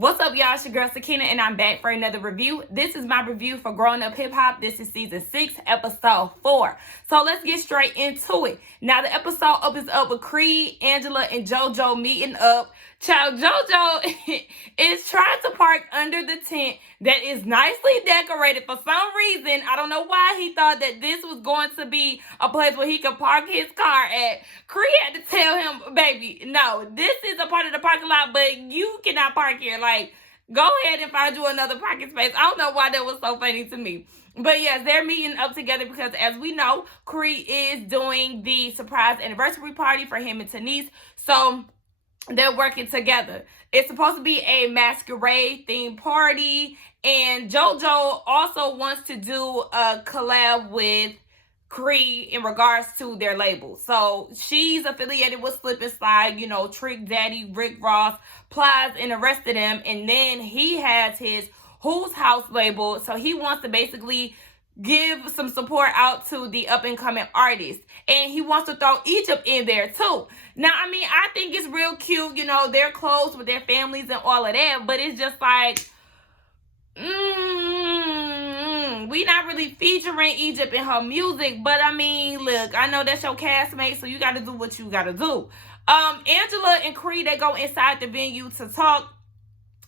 What's up, y'all? It's your girl Sakina, and I'm back for another review. This is my review for Growing Up Hip Hop. This is season 6, episode 4. So let's get straight into it. Now, the episode opens up with Creed, Angela, and JoJo meeting up. Child, JoJo is trying to park under the tent that is nicely decorated for some reason. I don't know why he thought that this was going to be a place where he could park his car at. Creed had to tell him, baby, no, this is a part of the parking lot, but you cannot park here. Like, go ahead and find you another parking space. I don't know why that was so funny to me. But yes, they're meeting up together because, as we know, Creed is doing the surprise anniversary party for him and Denise. So they're working together. It's supposed to be a masquerade themed party, and JoJo also wants to do a collab with Creed in regards to their label. So she's affiliated with Slip and Slide, you know, Trick Daddy, Rick Ross, Plies, and the rest of them. And then he has his Who's House label. So he wants to basically give some support out to the up-and-coming artists. And he wants to throw Egypt in there too. Now, I mean, I think it's real cute. You know, they're close with their families and all of that. But it's just like, we not really featuring Egypt in her music. But, I mean, look, I know that's your castmate, so you got to do what you got to do. Angela and Creed, they go inside the venue to talk.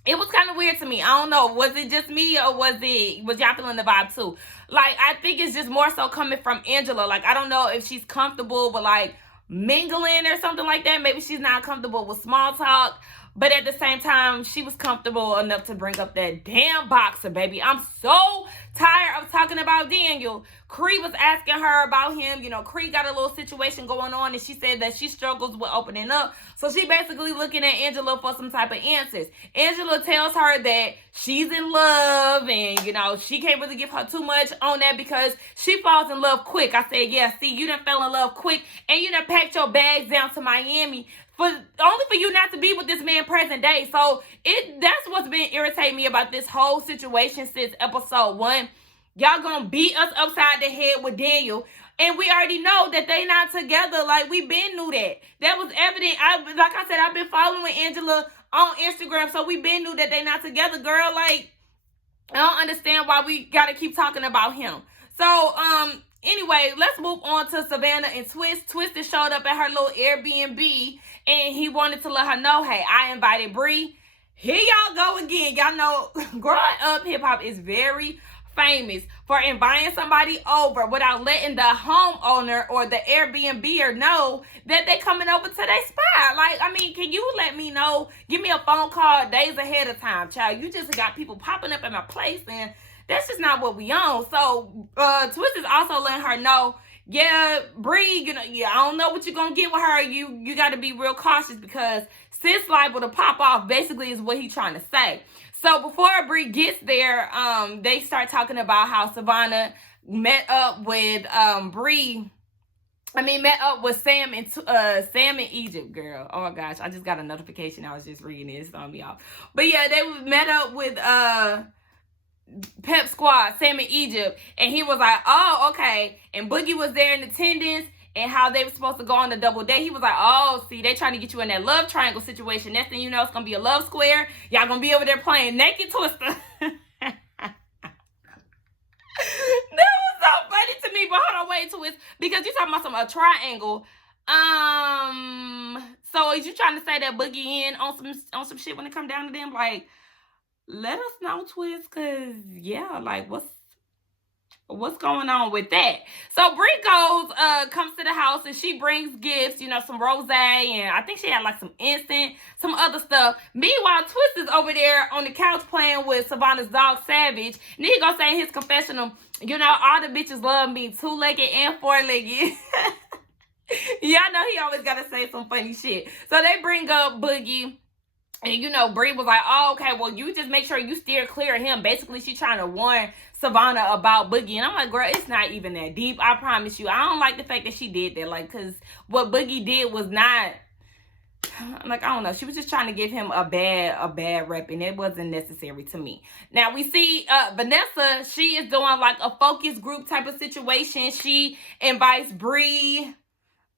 It was kind of weird to me. I don't know. Was it just me, or was y'all feeling the vibe too? Like, I think it's just more so coming from Angela. Like, I don't know if she's comfortable with, like, mingling or something like that. Maybe she's not comfortable with small talk. But at the same time, she was comfortable enough to bring up that damn boxer, baby. I'm so tired of talking about Daniel. Creed was asking her about him. You know, Creed got a little situation going on, and she said that she struggles with opening up. So she basically looking at Angela for some type of answers. Angela tells her that she's in love, and, you know, she can't really give her too much on that because she falls in love quick. I said, yeah, see, you done fell in love quick, and you done packed your bags down to Miami only for you not to be with this man present day. So that's what's been irritating me about this whole situation since episode 1. Y'all gonna beat us upside the head with Daniel, and we already know that they not together. Like, we been knew that. That was evident. Like I said, I've been following Angela on Instagram, so we been knew that they not together, girl. Like, I don't understand why we gotta keep talking about him. So, anyway, let's move on to Savannah and Twist. Twist has showed up at her little Airbnb, and he wanted to let her know, hey, I invited Bree. Here y'all go again. Y'all know, growing up, hip-hop is very famous for inviting somebody over without letting the homeowner or the Airbnb-er know that they coming over to their spot. Like, I mean, can you let me know? Give me a phone call days ahead of time, child. You just got people popping up at my place, and that's just not what we own. So, Twist is also letting her know, yeah, Bree, you know, yeah, I don't know what you're going to get with her. You got to be real cautious because sis liable to pop off, basically, is what he's trying to say. So, before Bree gets there, they start talking about how Savannah met up with met up with Sam in Egypt, girl. Oh my gosh, I just got a notification. I was just reading it. It's throwing me off. But yeah, they met up with Pep Squad, Sam in Egypt, and he was like, oh, okay. And Boogie was there in attendance, and how they were supposed to go on the double date. He was like, oh, see, they trying to get you in that love triangle situation. Next thing you know, it's gonna be a love square. Y'all gonna be over there playing Naked Twister. That was so funny to me. But hold on, wait, Twist, because you talking about a triangle. So is you trying to say that Boogie in on some shit when it come down to them? Like, let us know, Twist, because, yeah, like, what's going on with that? So Bree comes to the house, and she brings gifts, you know, some rosé, and I think she had, like, some incense, some other stuff. Meanwhile, Twist is over there on the couch playing with Savannah's dog, Savage, and he gonna say in his confessional, you know, all the bitches love me, 2-legged and 4-legged. Y'all know he always gotta say some funny shit. So they bring up Boogie. And, you know, Bree was like, oh, okay, well, you just make sure you steer clear of him. Basically, she's trying to warn Savannah about Boogie. And I'm like, girl, it's not even that deep. I promise you. I don't like the fact that she did that. Like, because what Boogie did was not, like, I don't know. She was just trying to give him a bad rep, and it wasn't necessary to me. Now, we see Vanessa. She is doing, like, a focus group type of situation. She invites Bree,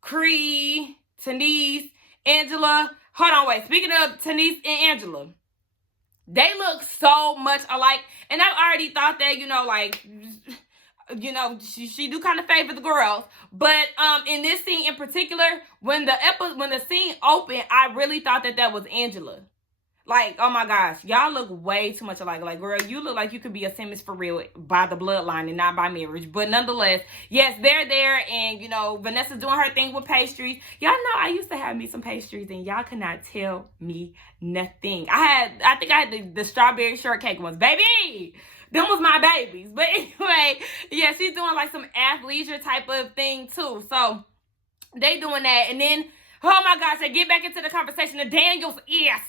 Cree, Denise, Angela. Hold on, wait. Speaking of Denise and Angela, They look so much alike. And I've already thought that, like, she do kind of favor the girls. But in this scene in particular, when the scene opened, I really thought that was Angela. Like, oh my gosh, y'all look way too much alike. Like, girl, you look like you could be a Simmons for real by the bloodline and not by marriage. But nonetheless, yes, they're there. And, Vanessa's doing her thing with pastries. Y'all know I used to have me some pastries and y'all could not tell me nothing. I think I had the strawberry shortcake ones. Baby! Them was my babies. But anyway, yeah, she's doing like some athleisure type of thing too. So, they doing that. And then, oh my gosh, they get back into the conversation of Daniel's yes.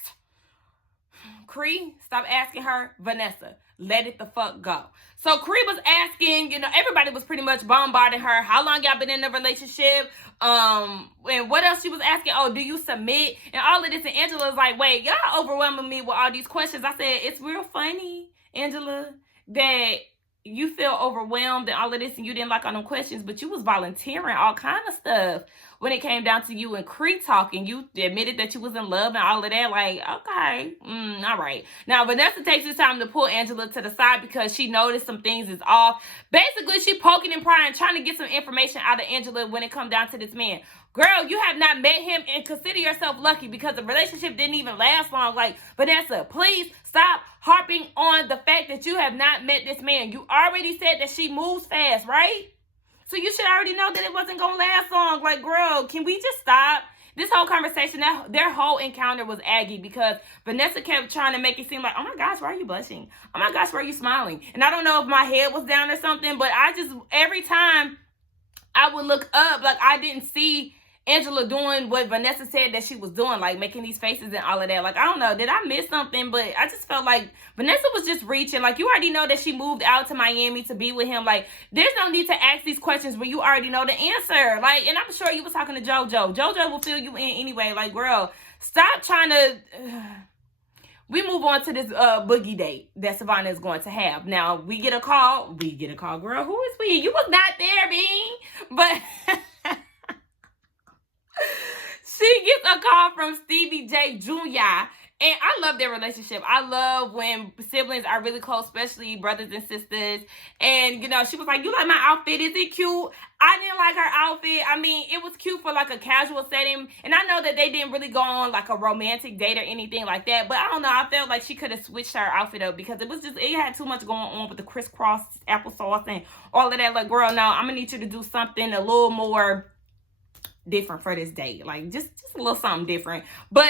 Cree, stop asking her. Vanessa, let it the fuck go. So Cree was asking, everybody was pretty much bombarding her. How long y'all been in a relationship? And what else she was asking? Oh, do you submit? And all of this. And Angela's like, wait, y'all overwhelming me with all these questions. I said, it's real funny, Angela, that you feel overwhelmed and all of this and you didn't like all them questions, but you was volunteering all kind of stuff when it came down to you and Cree talking. You admitted that you was in love and all of that. Like, okay, all right. Now, Vanessa takes this time to pull Angela to the side because she noticed some things is off. Basically, she poking and prying, trying to get some information out of Angela when it come down to this man. Girl, you have not met him and consider yourself lucky because the relationship didn't even last long. Like, Vanessa, please stop harping on the fact that you have not met this man. You already said that she moves fast, right? So you should already know that it wasn't going to last long. Like, girl, can we just stop? This whole conversation, their whole encounter was aggy because Vanessa kept trying to make it seem like, oh my gosh, why are you blushing? Oh my gosh, why are you smiling? And I don't know if my head was down or something, but every time I would look up, like I didn't see Angela doing what Vanessa said that she was doing, like making these faces and all of that. Like, I don't know, did I miss something? But I just felt like Vanessa was just reaching. Like, you already know that she moved out to Miami to be with him. Like, there's no need to ask these questions when you already know the answer. Like, and I'm sure you was talking to JoJo. JoJo will fill you in anyway. Like, girl, stop trying to... We move on to this boogie date that Savannah is going to have. Now, we get a call. Girl, who is we? You was not there, Bean. But... She gets a call from Stevie J Jr. And I love their relationship. I love when siblings are really close, especially brothers and sisters. And, she was like, you like my outfit? Is it cute? I didn't like her outfit. I mean, it was cute for like a casual setting. And I know that they didn't really go on like a romantic date or anything like that. But I don't know. I felt like she could have switched her outfit up because it had too much going on with the crisscross applesauce and all of that. Like, girl, no, I'm going to need you to do something a little more different for this date. Like, just a little something different. But,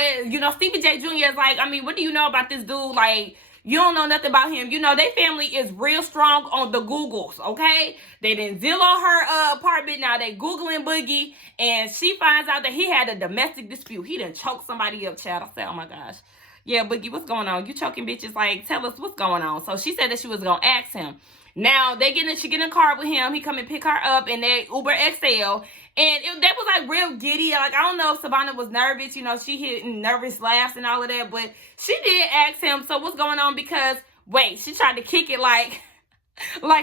Stevie J Jr. is like, I mean, what do you know about this dude? Like, you don't know nothing about him. Their family is real strong on the Googles, okay? They didn't Zillow her apartment. Now they Googling Boogie. And she finds out that he had a domestic dispute. He done choked somebody up, child. I said, oh my gosh. Yeah, Boogie, what's going on? You choking bitches. Like, tell us what's going on. So she said that she was going to ask him. Now, she get in a car with him. He come and pick her up in that Uber XL. And that was like real giddy. Like, I don't know if Savannah was nervous. She hit nervous laughs and all of that. But she did ask him, so what's going on? Because, wait, she tried to kick it like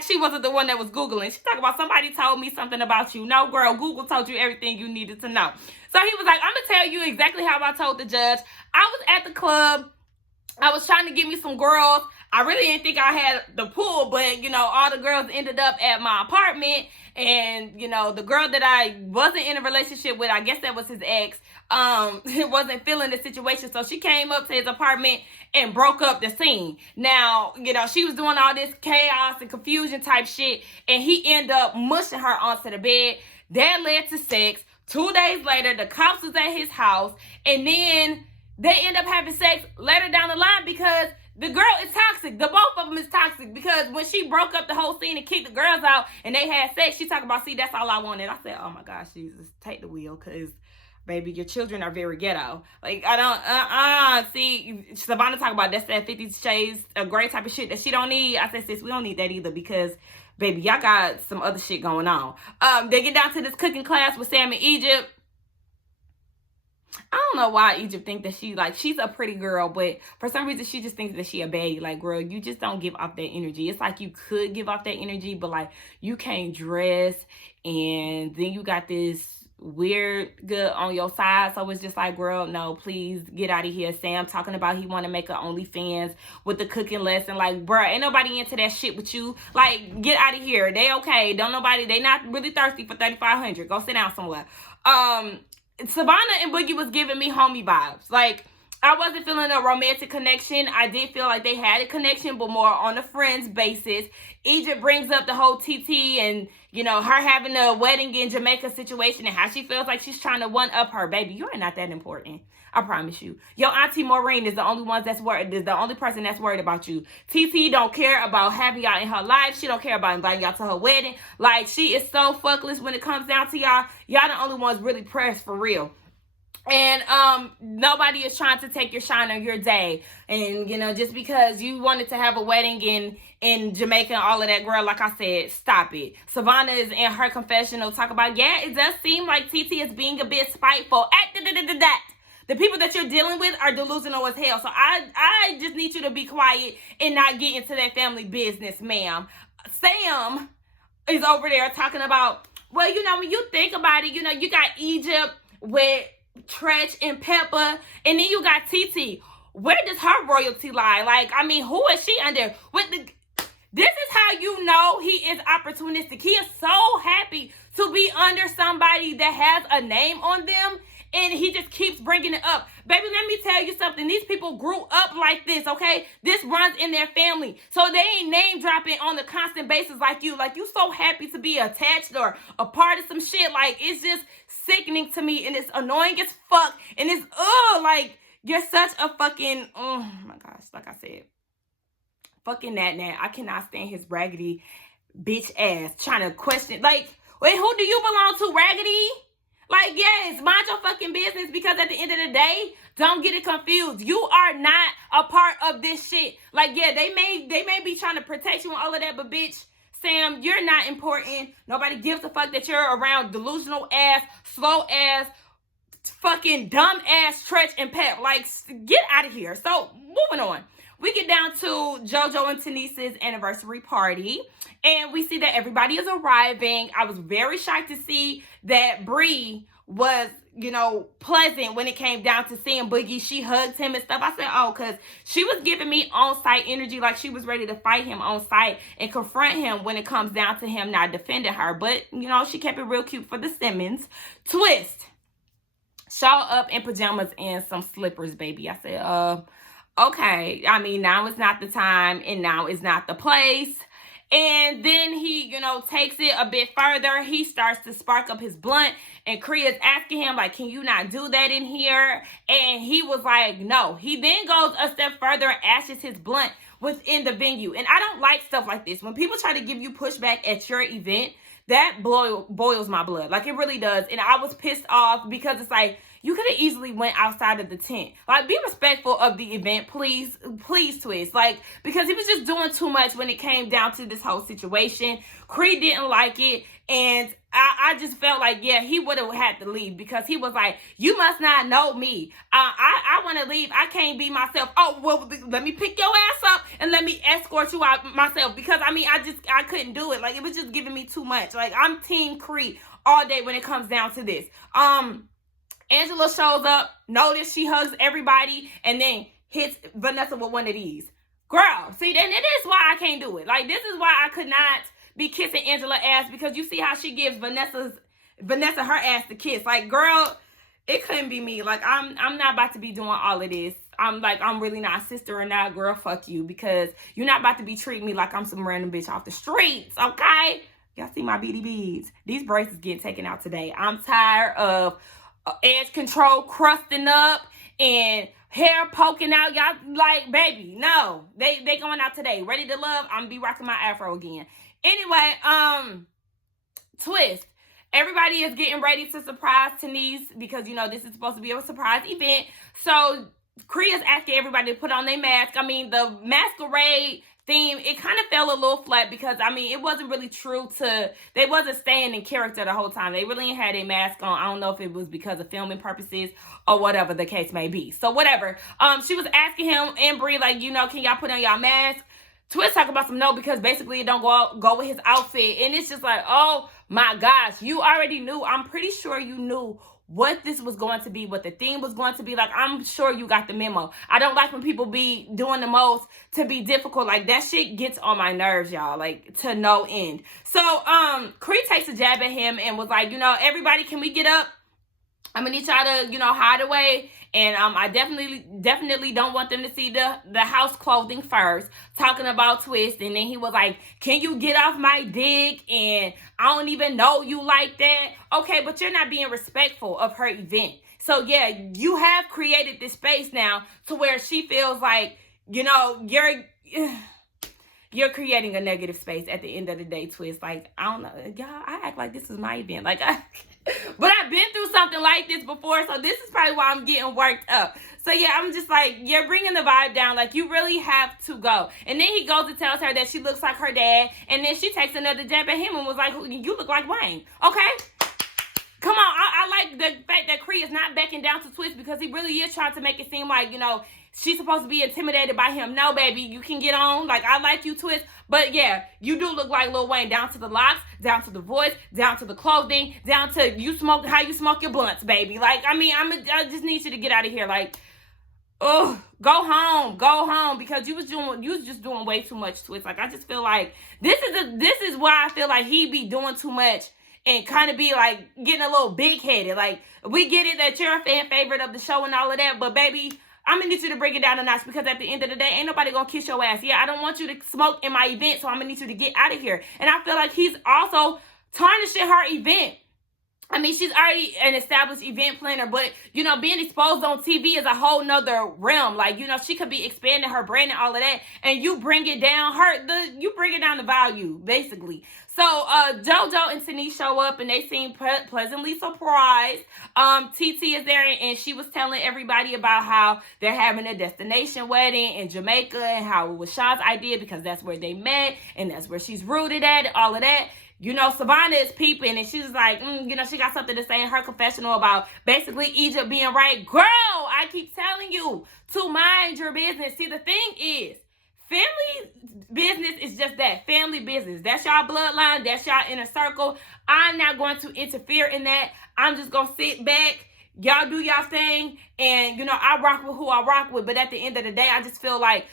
she wasn't the one that was Googling. She talking about somebody told me something about you. No, girl, Google told you everything you needed to know. So he was like, I'm going to tell you exactly how I told the judge. I was at the club. I was trying to get me some girls. I really didn't think I had the pool, but, all the girls ended up at my apartment. And, the girl that I wasn't in a relationship with, I guess that was his ex, wasn't feeling the situation. So she came up to his apartment and broke up the scene. Now, she was doing all this chaos and confusion type shit. And he ended up mushing her onto the bed. That led to sex. 2 days later, the cops was at his house. And then they end up having sex later down the line because the girl is toxic. The both of them is toxic because when she broke up the whole scene and kicked the girls out and they had sex, she talking about, see, that's all I wanted. I said, oh my gosh, Jesus, take the wheel because, baby, your children are very ghetto. Like, I don't, see, Savannah talking about that's that 50 Shades of Grey type of shit that she don't need. I said, sis, we don't need that either because, baby, y'all got some other shit going on. They get down to this cooking class with Sam in Egypt. I don't know why Egypt think that she's a pretty girl, but for some reason she just thinks that she a baddie. Like, girl, you just don't give off that energy. It's like you could give off that energy, but like you can't dress, and then you got this weird good on your side. So it's just like, girl, no, please get out of here. Sam talking about he want to make an OnlyFans with the cooking lesson. Like, bruh, ain't nobody into that shit with you. Like, get out of here. They okay. They not really thirsty for 3,500. Go sit down somewhere. Savannah and Boogie was giving me homie vibes. Like, I wasn't feeling a romantic connection. I did feel like they had a connection, but more on a friends basis. Egypt brings up the whole TT and, you know, her having a wedding in Jamaica situation and how she feels like she's trying to one-up her. Baby, you are not that important. I promise you. Your auntie Maureen is the only one that's worried. Is the only person that's worried about you. TT don't care about having y'all in her life. She don't care about inviting y'all to her wedding. Like, she is so fuckless when it comes down to y'all. Y'all the only ones really pressed for real. And nobody is trying to take your shine on your day. And, you know, just because you wanted to have a wedding in Jamaica and all of that, girl, like I said, stop it. Savannah is in her confessional talk about, yeah, it does seem like TT is being a bit spiteful. The people that you're dealing with are delusional as hell. So I just need you to be quiet and not get into that family business, ma'am. Sam is over there talking about, well, you know, when you think about it, you know, you got Egypt with Tretch and Pepper, and then you got TT. Where does her royalty lie? Like, I mean, who is she under? This is how you know he is opportunistic. He is so happy to be under somebody that has a name on them, and he just keeps bringing it up. Baby, let me tell you something. These people grew up like this, okay? This runs in their family. So they ain't name dropping on a constant basis like you. Like, you so happy to be attached or a part of some shit. Like, it's just sickening to me, and it's annoying as fuck. And it's, like, you're such a fucking, oh my gosh, like I said, fucking Nat. I cannot stand his raggedy bitch ass trying to question. Like, wait, who do you belong to, raggedy? Like, yes, mind your fucking business, because at the end of the day, don't get it confused. You are not a part of this shit. Like, yeah, they may be trying to protect you and all of that, but bitch, Sam, you're not important. Nobody gives a fuck that you're around delusional ass, slow ass, fucking dumb ass Tretch and Pep. Like, get out of here. So, moving on. We get down to JoJo and Tanice's anniversary party, and we see that everybody is arriving. I was very shocked to see that Bree was, you know, pleasant when it came down to seeing Boogie. She hugged him and stuff. I said, oh, because she was giving me on-site energy, like she was ready to fight him on site and confront him when it comes down to him not defending her. But, you know, she kept it real cute for the Simmons. Twist. Shaw up in pajamas and some slippers, baby. I said, okay, I mean, now is not the time and now is not the place. And then he, you know, takes it a bit further. He starts to spark up his blunt, and Kria's asking him, like, can you not do that in here? And he was like, no. He then goes a step further and ashes his blunt within the venue. And I don't like stuff like this. When people try to give you pushback at your event, that boils my blood. Like, it really does. And I was pissed off because it's like, you could have easily went outside of the tent. Like, be respectful of the event, please. Please, Twist. Like, because he was just doing too much when it came down to this whole situation. Creed didn't like it. And I just felt like, yeah, he would have had to leave, because he was like, you must not know me. I want to leave. I can't be myself. Oh, well, let me pick your ass up and let me escort you out myself. Because, I mean, I couldn't do it. Like, it was just giving me too much. Like, I'm Team Creed all day when it comes down to this. Angela shows up, notice she hugs everybody, and then hits Vanessa with one of these. Girl, see, and it is why I can't do it. Like, this is why I could not be kissing Angela's ass, because you see how she gives Vanessa her ass to kiss. Like, girl, it couldn't be me. Like, I'm not about to be doing all of this. I'm really not sister or not. Girl, fuck you, because you're not about to be treating me like I'm some random bitch off the streets, okay? Y'all see my beady beads? These braces getting taken out today. I'm tired of edge control crusting up and hair poking out. Y'all, like, baby, no. They going out today. Ready to love. I'm gonna be rocking my afro again. Anyway, Twist. Everybody is getting ready to surprise Tanice, because, you know, this is supposed to be a surprise event. So Kria's asking everybody to put on their mask. I mean, the masquerade theme, it kind of fell a little flat, because, I mean, it wasn't really true to, they wasn't staying in character the whole time. They really had a mask on. I don't know if it was because of filming purposes or whatever the case may be. So whatever. She was asking him and Brie, like, you know, can y'all put on y'all mask? Twist talking about some no, because basically it don't go with his outfit. And it's just like, oh my gosh, you already knew. I'm pretty sure you knew what this was going to be, what the theme was going to be. Like, I'm sure you got the memo. I don't like when people be doing the most to be difficult. Like, that shit gets on my nerves, y'all, like, to no end. So, Cree takes a jab at him and was like, everybody, can we get up? I'm gonna need y'all to, hide away. And I definitely don't want them to see the house clothing first. Talking about Twist. And then he was like, can you get off my dick? And I don't even know you like that. Okay, but you're not being respectful of her event. So yeah, you have created this space now to where she feels like, you're creating a negative space at the end of the day, Twist. Like, I don't know. Y'all, I act like this is my event. Like, but I've been through something like this before, so this is probably why I'm getting worked up. So yeah, I'm just like, you're bringing the vibe down. Like, you really have to go. And then he goes and tells her that she looks like her dad, and then she takes another jab at him and was like, you look like Wayne. Okay? Come on, I like the fact that Cree is not backing down to Twist because he really is trying to make it seem like, she's supposed to be intimidated by him. No, baby, you can get on. Like, I like you, Twist. But yeah, you do look like Lil Wayne, down to the locks, down to the voice, down to the clothing, down to how you smoke your blunts, baby. Like, I just need you to get out of here. Like, go home, because you was just doing way too much, Twist. Like, I just feel like this is why I feel like he be doing too much and kind of be like getting a little big-headed. Like, we get it that you're a fan favorite of the show and all of that, but baby, I'm going to need you to bring it down a notch, because at the end of the day, ain't nobody going to kiss your ass. Yeah, I don't want you to smoke in my event, so I'm going to need you to get out of here. And I feel like he's also tarnishing her event. I mean, she's already an established event planner, but, being exposed on TV is a whole nother realm. Like, she could be expanding her brand and all of that, and you bring it down you bring it down the value, basically. So, JoJo and Sinice show up, and they seem pleasantly surprised. TT is there, and she was telling everybody about how they're having a destination wedding in Jamaica, and how it was Sean's idea because that's where they met, and that's where she's rooted at, and all of that. Savannah is peeping, and she's like, she got something to say in her confessional about basically Egypt being right. Girl, I keep telling you to mind your business. See, the thing is, family business is just that, family business. That's y'all bloodline. That's y'all inner circle. I'm not going to interfere in that. I'm just going to sit back. Y'all do y'all thing. And, I rock with who I rock with. But at the end of the day, I just feel like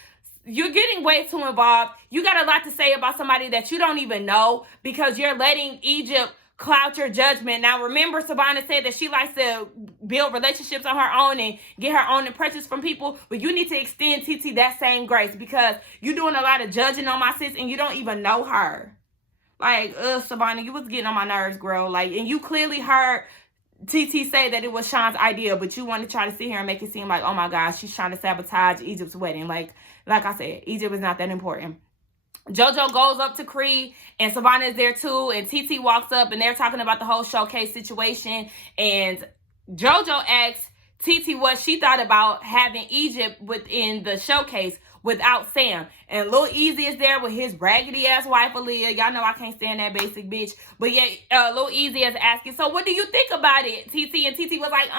you're getting way too involved. You got a lot to say about somebody that you don't even know, because you're letting Egypt cloud your judgment. Now, remember, Savannah said that she likes to build relationships on her own and get her own impressions from people. But you need to extend TT that same grace, because you're doing a lot of judging on my sis and you don't even know her. Like, Savannah, you was getting on my nerves, girl. Like, and you clearly heard TT say that it was Sean's idea, but you want to try to sit here and make it seem like, oh my gosh, she's trying to sabotage Egypt's wedding. Like I said, Egypt is not that important. JoJo goes up to Cree, and Savannah is there too, and TT walks up, and they're talking about the whole showcase situation, and JoJo asks TT what she thought about having Egypt within the showcase without Sam. And Lil Easy is there with his raggedy ass wife Aaliyah. Y'all know I can't stand that basic bitch. But yeah, Lil Easy is asking, so what do you think about it, TT? And TT was like,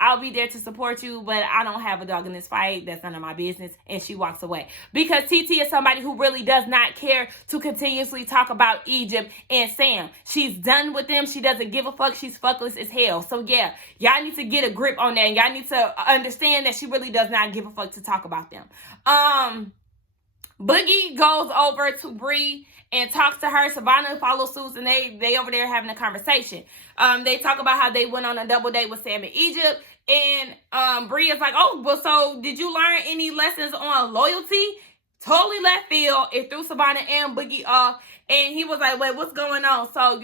I'll be there to support you, but I don't have a dog in this fight. That's none of my business. And she walks away. Because TT is somebody who really does not care to continuously talk about Egypt and Sam. She's done with them. She doesn't give a fuck. She's fuckless as hell. So yeah, y'all need to get a grip on that. And y'all need to understand that she really does not give a fuck to talk about them. Boogie goes over to Bree and talks to her. Savannah follows suit, and they over there having a conversation. They talk about how they went on a double date with Sam in Egypt, and Bree is like, oh, well, so did you learn any lessons on loyalty? Totally left field. It threw Savannah and Boogie off, and he was like, wait, what's going on? So,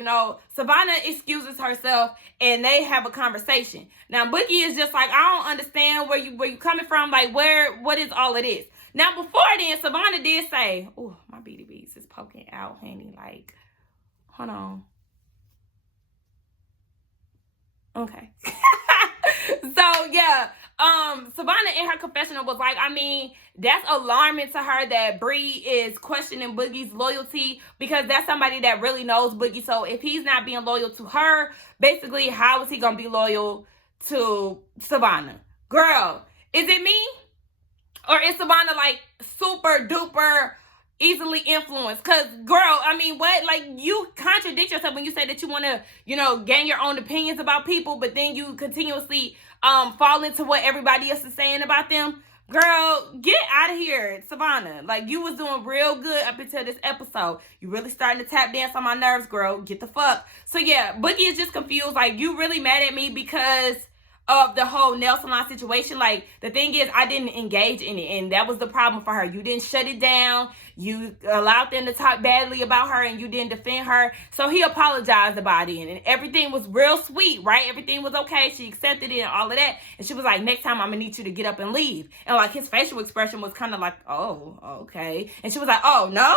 Savannah excuses herself, and they have a conversation. Now, Boogie is just like, I don't understand where you coming from. Like, what is all of this? Now, before then, Savannah did say, oh, my beady beads is poking out, honey. Like, hold on. Okay. So, yeah, Savannah in her confessional was like, I mean, that's alarming to her that Bree is questioning Boogie's loyalty, because that's somebody that really knows Boogie. So if he's not being loyal to her, basically, how is he going to be loyal to Savannah? Girl, is it me? Or is Savannah like super duper easily influenced. Cause girl, I mean, what? Like, you contradict yourself when you say that you want to, gain your own opinions about people, but then you continuously fall into what everybody else is saying about them. Girl, get out of here, Savannah. Like, you was doing real good up until this episode. You really starting to tap dance on my nerves, girl. Get the fuck. So yeah, Boogie is just confused. Like, you really mad at me because of the whole nail salon situation. Like, the thing is, I didn't engage in it, and that was the problem for her. You didn't shut it down. You allowed them to talk badly about her, and you didn't defend her. So he apologized about it, and everything was real sweet, right? Everything was okay. She accepted it and all of that, and she was like, next time I'm gonna need you to get up and leave. And like, his facial expression was kind of like, oh, okay. And she was like, oh, no?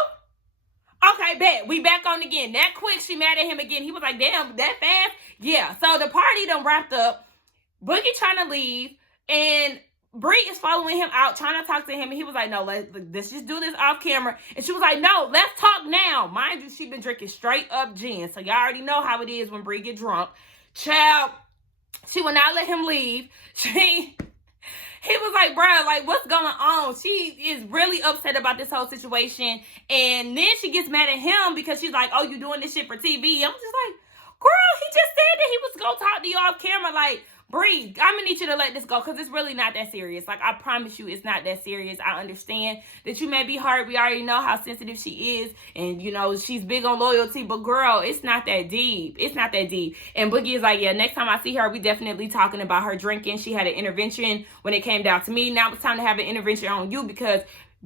Okay, bet. We back on again. That quick, she mad at him again. He was like, damn, that fast? Yeah. So the party done wrapped up. Boogie trying to leave, and Bree is following him out, trying to talk to him, and he was like, no, let's just do this off camera. And she was like, no, let's talk now. Mind you, she been drinking straight up gin, so y'all already know how it is when Bree get drunk. Child, she will not let him leave. He was like, bruh, like, what's going on? She is really upset about this whole situation, and then she gets mad at him because she's like, oh, you doing this shit for TV? I'm just like, girl, he just said that he was gonna talk to you off camera. Like, Bree, I'm gonna need you to let this go because it's really not that serious. Like, I promise you, it's not that serious. I understand that you may be hurt. We already know how sensitive she is, and she's big on loyalty. But girl, it's not that deep. It's not that deep. And Boogie is like, yeah, next time I see her, we definitely talking about her drinking. She had an intervention when it came down to me. Now it's time to have an intervention on you because,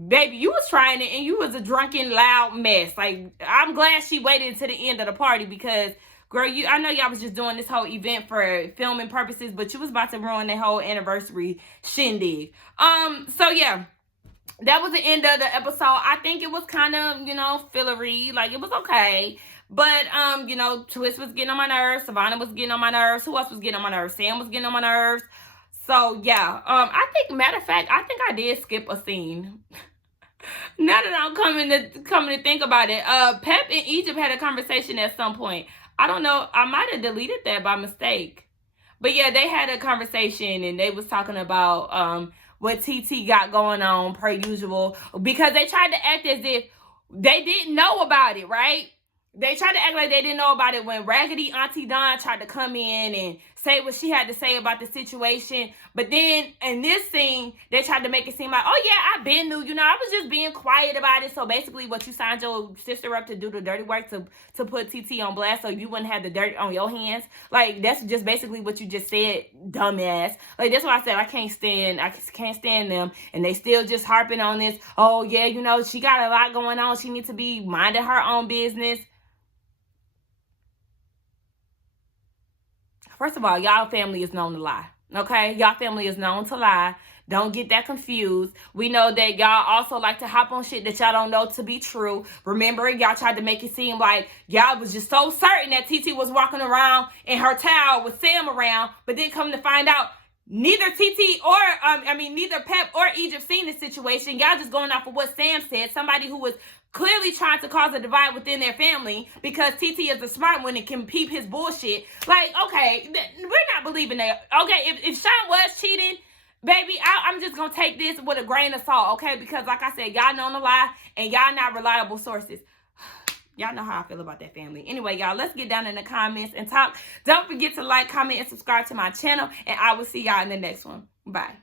baby, you was trying it and you was a drunken, loud mess. Like, I'm glad she waited to the end of the party because, girl, I know y'all was just doing this whole event for filming purposes, but you was about to ruin the whole anniversary shindig. So yeah, that was the end of the episode. I think it was kind of, fillery. Like, it was okay. But, Twist was getting on my nerves. Savannah was getting on my nerves. Who else was getting on my nerves? Sam was getting on my nerves. So yeah, I think, matter of fact, I think I did skip a scene. Now that I'm coming to think about it, Pep and Egypt had a conversation at some point. I don't know. I might have deleted that by mistake. But yeah, they had a conversation and they was talking about what TT got going on per usual. Because they tried to act as if they didn't know about it, right? They tried to act like they didn't know about it when Raggedy Auntie Dawn tried to come in and say what she had to say about the situation. But then in this scene, they tried to make it seem like, oh yeah, I been knew. I was just being quiet about it. So basically what you signed your sister up to do the dirty work to put TT on blast so you wouldn't have the dirt on your hands. Like, that's just basically what you just said, dumbass. Like, that's why I said I can't stand them. And they still just harping on this. Oh yeah, she got a lot going on. She needs to be minding her own business. First of all, y'all family is known to lie. Okay? Y'all family is known to lie. Don't get that confused. We know that y'all also like to hop on shit that y'all don't know to be true. Remember, y'all tried to make it seem like y'all was just so certain that TT was walking around in her towel with Sam around, but then come to find out neither neither Pep or Egypt seen this situation. Y'all just going off of what Sam said. Somebody who was clearly trying to cause a divide within their family because TT is a smart one and can peep his bullshit. Like, okay, we're not believing that. Okay, if Sean was cheating, baby, I'm just going to take this with a grain of salt, okay? Because like I said, y'all know the lie and y'all not reliable sources. Y'all know how I feel about that family. Anyway, y'all, let's get down in the comments and talk. Don't forget to like, comment, and subscribe to my channel. And I will see y'all in the next one. Bye.